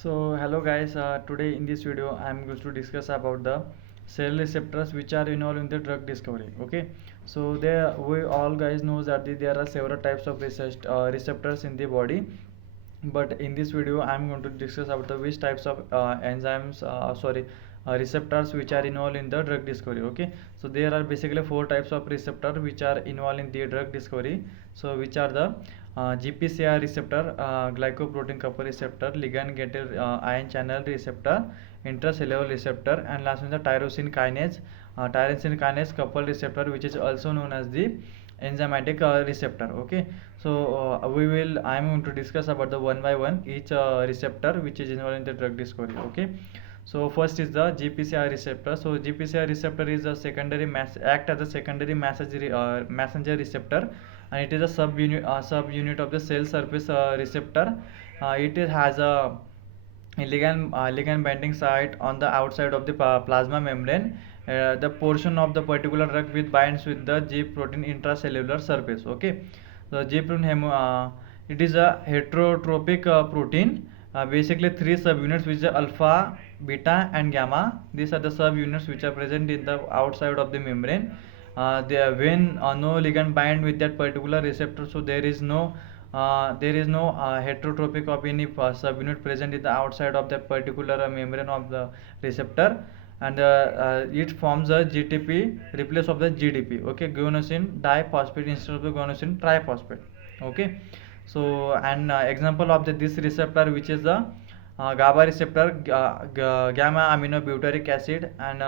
So hello guys, today in this video I am going to discuss about the cell receptors which are involved in the drug discovery. Okay, so there we all guys know that there are several types of receptors in the body, but in this video I am going to discuss about the which types of receptors which are involved in the drug discovery. Okay, so there are basically four types of receptor which are involved in the drug discovery. So which are the GPCR receptor, glycoprotein coupled receptor, ligand gated ion channel receptor, intracellular receptor, and last one is the tyrosine kinase coupled receptor, which is also known as the enzymatic receptor. Okay, so I am going to discuss about the one by one each receptor which is involved in the drug discovery. Okay, so first is the GPCR receptor. So GPCR receptor is a act as a secondary messenger receptor, and it is a subunit of the cell surface receptor. Has a ligand binding site on the outside of the plasma membrane, the portion of the particular drug which binds with the G protein intracellular surface. Okay, the G protein it is a heterotropic protein. Basically three subunits, which are alpha, beta and gamma. These are the subunits which are present in the outside of the membrane. When no ligand bind with that particular receptor, so there is no heterotropic of any subunit present in the outside of that particular membrane of the receptor, and it forms a GTP replace of the GDP. Okay, guanosine diphosphate instead of the guanosine triphosphate. Okay, so and example of this receptor, which is the GABA receptor, gamma aminobutyric acid, and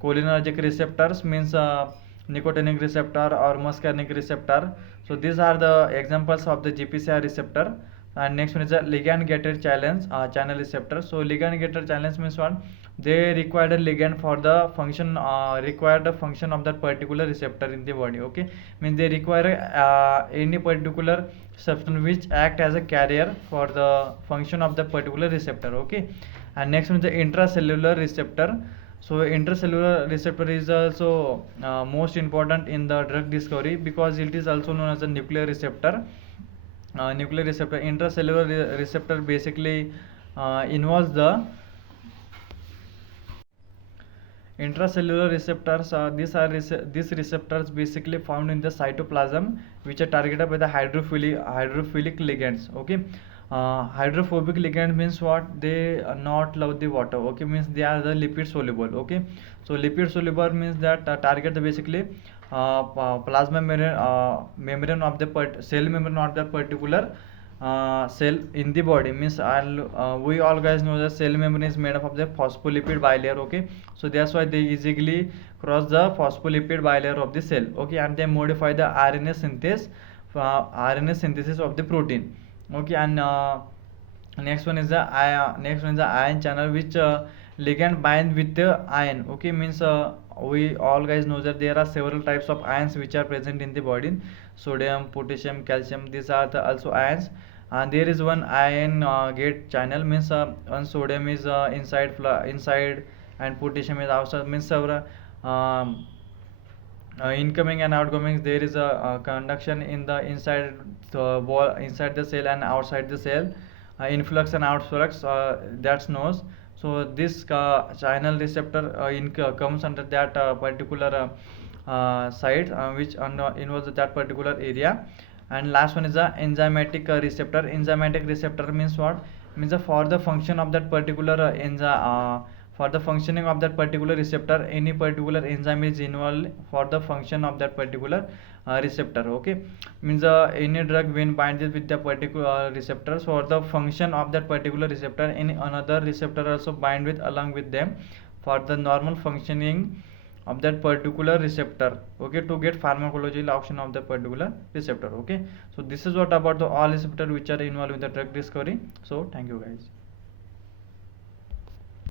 cholinergic receptors means nicotinic receptor or muscarinic receptor. So these are the examples of the GPCR receptor. And next one is the ligand gated channel receptor. So ligand gated channels means what? They require a ligand for the function of that particular receptor in the body. Okay, means they require any particular substance which act as a carrier for the function of the particular receptor. Okay, and next one is the intracellular receptor. So intracellular receptor is also most important in the drug discovery, because it is also known as a nuclear receptor. Intracellular receptor basically involves the intracellular receptors. These receptors basically found in the cytoplasm, which are targeted by the hydrophilic ligands. Okay, hydrophobic ligand means what? They not love the water. Okay, means they are the lipid soluble. Okay, so lipid soluble means that target the basically plasma membrane of the cell membrane of the particular cell in the body. Means we all guys know that cell membrane is made up of the phospholipid bilayer. Okay, so that's why they easily cross the phospholipid bilayer of the cell. Okay, and they modify the RNA synthesis of the protein. Okay, and next one is the ion channel, which ligand bind with the ion. Okay, means we all guys know that there are several types of ions which are present in the body: sodium, potassium, calcium. These are the also ions, and there is one ion gate channel, means one sodium is inside and potassium is outside. Means several incoming and outgoing, there is a conduction in the inside the wall, inside the cell and outside the cell, influx and outflux, that's knows. So this channel receptor comes under that particular site, which involves that particular area. And last one is the enzymatic receptor. Enzymatic receptor means what? Means for the function of that particular for the functioning of that particular receptor, any particular enzyme is involved for the function of that particular receptor. Okay, means any drug when binds with the particular receptors, for the function of that particular receptor, any another receptor also bind with along with them for the normal functioning of that particular receptor. Okay, to get pharmacological action of the particular receptor. Okay, so this is what about the all receptor which are involved in the drug discovery. So thank you guys.